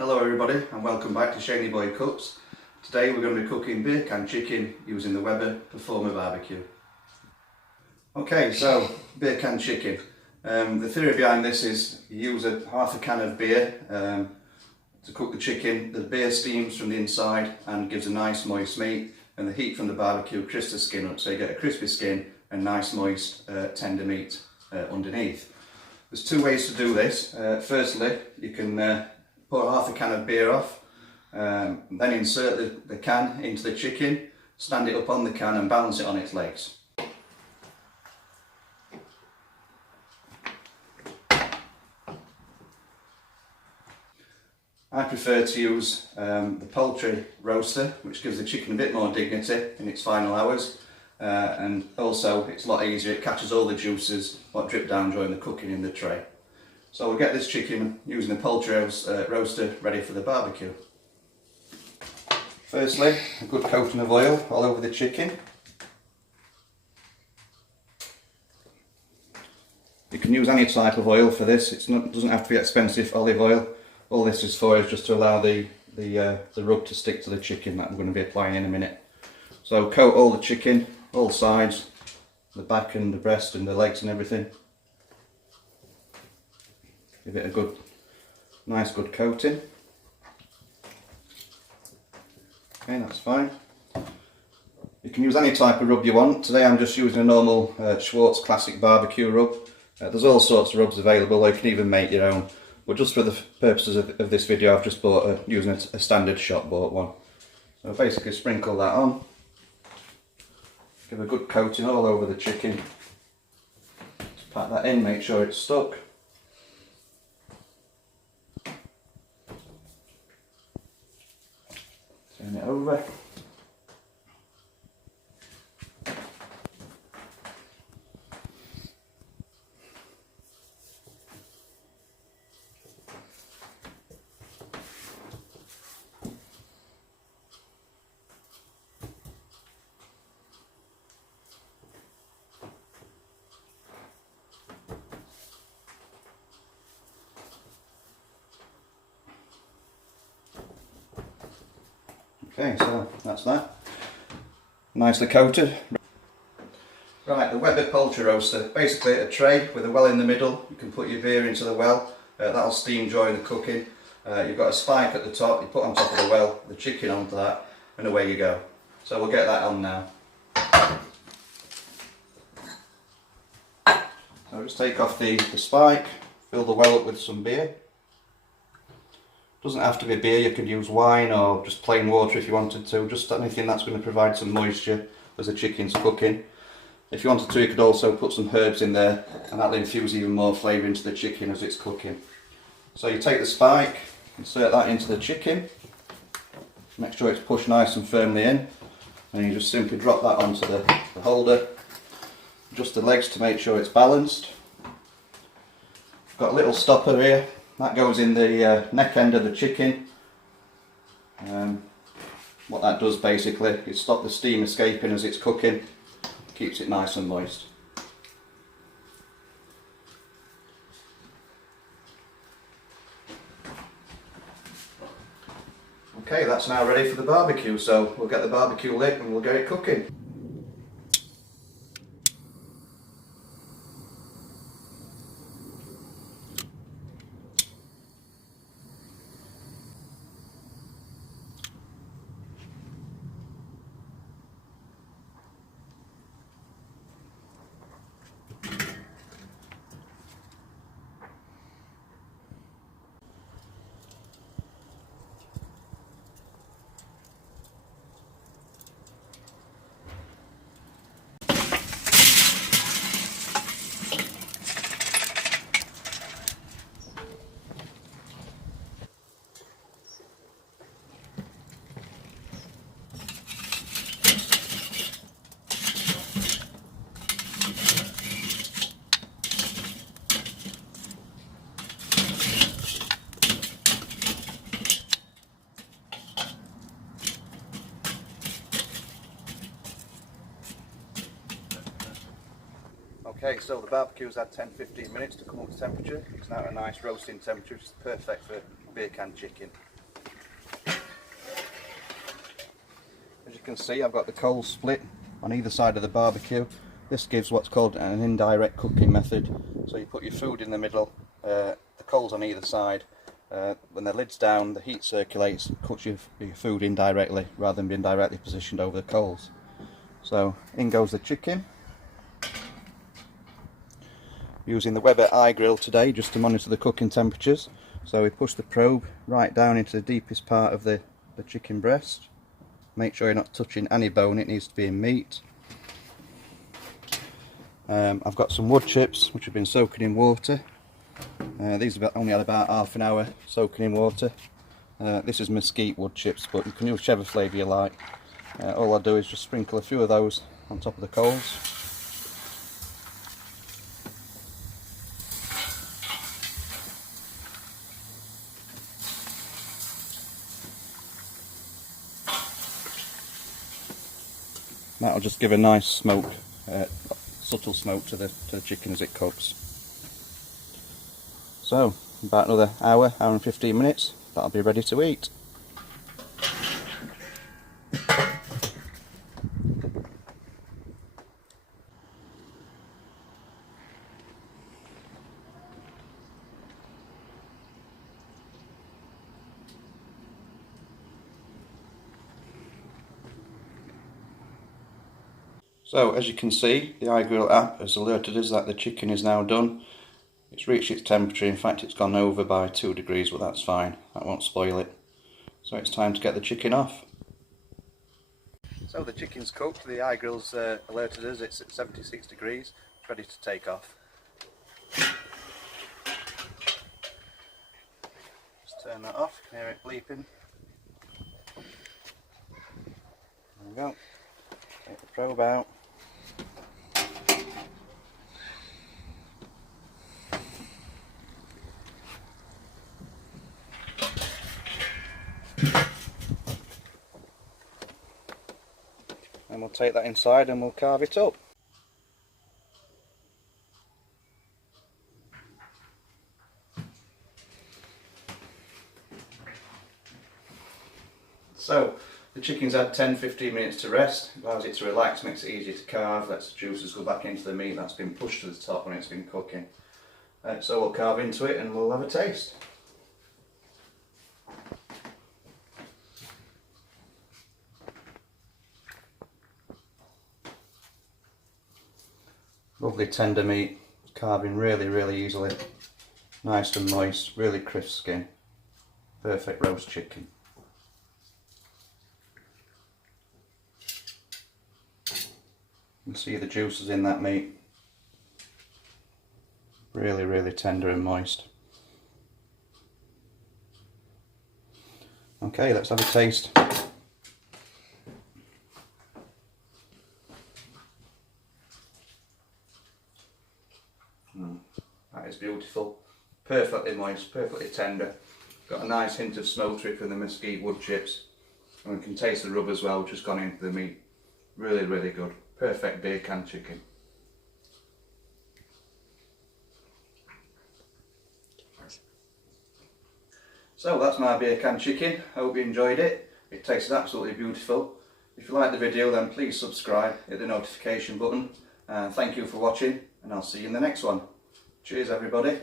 Hello everybody and welcome back to Shaney Boy Cooks. Today we're going to be cooking beer can chicken using the Weber Performer barbecue. Okay, so beer can chicken. The theory behind this is you use half a can of beer to cook the chicken. The beer steams from the inside and gives a nice moist meat, and the heat from the barbecue crisps the skin up, so you get a crispy skin and nice moist tender meat underneath. There's two ways to do this. Firstly, you can pour half a can of beer off, then insert the can into the chicken, stand it up on the can and balance it on its legs. I prefer to use the poultry roaster, which gives the chicken a bit more dignity in its final hours, and also it's a lot easier. It catches all the juices what drip down during the cooking in the tray. So we'll get this chicken using the poultry roaster ready for the barbecue. Firstly, a good coating of oil all over the chicken. You can use any type of oil for this. It doesn't have to be expensive olive oil. All this is for is just to allow the rub to stick to the chicken that I'm going to be applying in a minute. So coat all the chicken, all sides, the back and the breast and the legs and everything. Give it a nice good coating. Okay, that's fine. You can use any type of rub you want. Today I'm just using a normal Schwartz classic barbecue rub. There's all sorts of rubs available, or you can even make your own. But just for the purposes of this video, I've just bought using a standard shop bought one. So basically sprinkle that on. Give a good coating all over the chicken. Just pat that in, make sure it's stuck. Turn it over. Okay, so that's that. Nicely coated. Right, the Weber poultry roaster. Basically a tray with a well in the middle. You can put your beer into the well. That'll steam during the cooking. You've got a spike at the top. You put on top of the well, the chicken onto that, and away you go. So we'll get that on now. So just take off the spike, fill the well up with some beer. Doesn't have to be beer, you could use wine or just plain water if you wanted to, just anything that's going to provide some moisture as the chicken's cooking. If you wanted to, you could also put some herbs in there, and that'll infuse even more flavour into the chicken as it's cooking. So you take the spike, insert that into the chicken, make sure it's pushed nice and firmly in, and you just simply drop that onto the holder, adjust the legs to make sure it's balanced. Got a little stopper here. That goes in the neck end of the chicken. What that does basically is stop the steam escaping as it's cooking, keeps it nice and moist. Okay, that's now ready for the barbecue, so we'll get the barbecue lit and we'll get it cooking. Okay, so the barbecue's had 10-15 minutes to come up to temperature. It's now at a nice roasting temperature, which is perfect for beer can chicken. As you can see, I've got the coals split on either side of the barbecue. This gives what's called an indirect cooking method. So you put your food in the middle, the coals on either side. When the lid's down, the heat circulates and cooks your food indirectly rather than being directly positioned over the coals. So in goes the chicken. Using the Weber iGrill today just to monitor the cooking temperatures. So we push the probe right down into the deepest part of the chicken breast. Make sure you're not touching any bone, it needs to be in meat. I've got some wood chips which have been soaking in water. These have only had about half an hour soaking in water. This is mesquite wood chips, but you can use whichever flavour you like. All I do is just sprinkle a few of those on top of the coals. That'll just give a nice smoke, subtle smoke to the chicken as it cooks. So, about another hour and 15 minutes, that'll be ready to eat. So as you can see, the iGrill app has alerted us that the chicken is now done. It's reached its temperature, in fact it's gone over by 2 degrees, but that's fine, that won't spoil it. So it's time to get the chicken off. So the chicken's cooked, the iGrill's alerted us it's at 76 degrees, it's ready to take off. Just turn that off, you can hear it bleeping. There we go, take the probe out. And we'll take that inside and we'll carve it up. So the chicken's had 10-15 minutes to rest, allows it to relax, makes it easier to carve, lets the juices go back into the meat that's been pushed to the top when it's been cooking. So we'll carve into it and we'll have a taste. Lovely tender meat, carving really easily, nice and moist, really crisp skin, perfect roast chicken. You can see the juices in that meat, really tender and moist. Okay, let's have a taste. That is beautiful, perfectly moist, perfectly tender. Got a nice hint of smoke to it from the mesquite wood chips, and we can taste the rub as well, which has gone into the meat. Really good, perfect beer can chicken. So that's my beer can chicken, hope you enjoyed it. It tasted absolutely beautiful. If you like the video then please subscribe, hit the notification button, and thank you for watching, and I'll see you in the next one. Cheers everybody.